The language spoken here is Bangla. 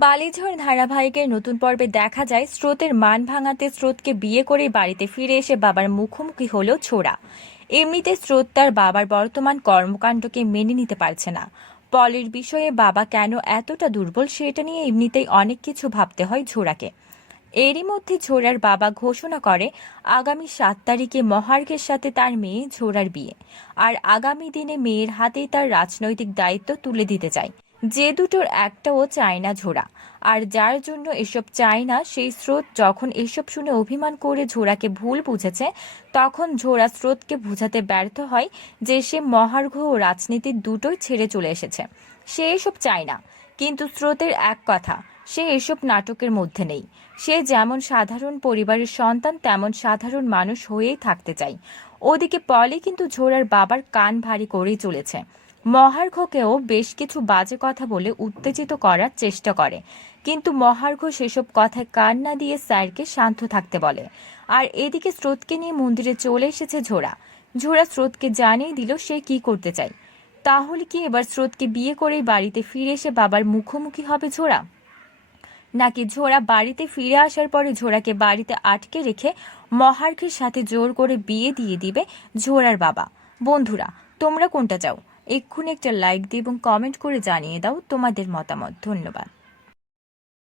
বালিঝড় ধারাবাহিকের নতুন পর্বে দেখা যায় স্রোতের মান ভাঙাতে স্রোতকে বিয়ে করে বাড়িতে ফিরে এসে বাবার মুখোমুখি হলো ছোড়া। এমনিতে স্রোত তার বাবার বর্তমান কর্মকাণ্ডকে মেনে নিতে পারছে না। পলির বিষয়ে বাবা কেন এতটা দুর্বল সেটা নিয়ে এমনিতেই অনেক কিছু ভাবতে হয় ঝোড়াকে। এরই মধ্যে ঝোড়ার বাবা ঘোষণা করে আগামী 7 তারিখে মহার্ঘের সাথে তার মেয়ে ঝোড়ার বিয়ে, আর আগামী দিনে মেয়ের হাতেই তার রাজনৈতিক দায়িত্ব তুলে দিতে চায়। যে দুটোর একটাও চায় না ঝোড়া, আর যার জন্য এসব চায় না সেই স্রোত যখন এসব শুনে অভিমান করে ঝোড়াকে ভুল বুঝেছে, তখন ঝোড়া স্রোতকে বোঝাতে ব্যর্থ হয় যে সে মহার্ঘ ও রাজনীতির দুটোই ছেড়ে চলে এসেছে। সে এসব চায় না, কিন্তু স্রোতের এক কথা, সে এসব নাটকের মধ্যে নেই। সে যেমন সাধারণ পরিবারের সন্তান তেমন সাধারণ মানুষ হয়েই থাকতে চায়। ওদিকে পলি কিন্তু ঝোড়ার বাবার কান ভারী করেই চলেছে। মহার্ঘকেও বেশ কিছু বাজে কথা বলে উত্তেজিত করার চেষ্টা করে, কিন্তু মহার্ঘ সেসব কথায় কান না দিয়ে স্যারকে শান্ত থাকতে বলে। আর এদিকে স্রোতকে নিয়ে মন্দিরে চলে এসেছে ঝোড়া। ঝোড়া স্রোতকে জানিয়ে দিল সে কি করতে চায়। তাহলে কি এবার স্রোতকে বিয়ে করেই বাড়িতে ফিরে এসে বাবার মুখোমুখি হবে ঝোড়া, নাকি ঝোড়া বাড়িতে ফিরে আসার পরে ঝোড়াকে বাড়িতে আটকে রেখে মহার্ঘের সাথে জোর করে বিয়ে দিয়ে দিবে ঝোড়ার বাবা? বন্ধুরা, তোমরা কোনটা চাও? এক্ষুনি একটা লাইক দিয়ে এবং কমেন্ট করে জানিয়ে দাও তোমাদের মতামত। ধন্যবাদ।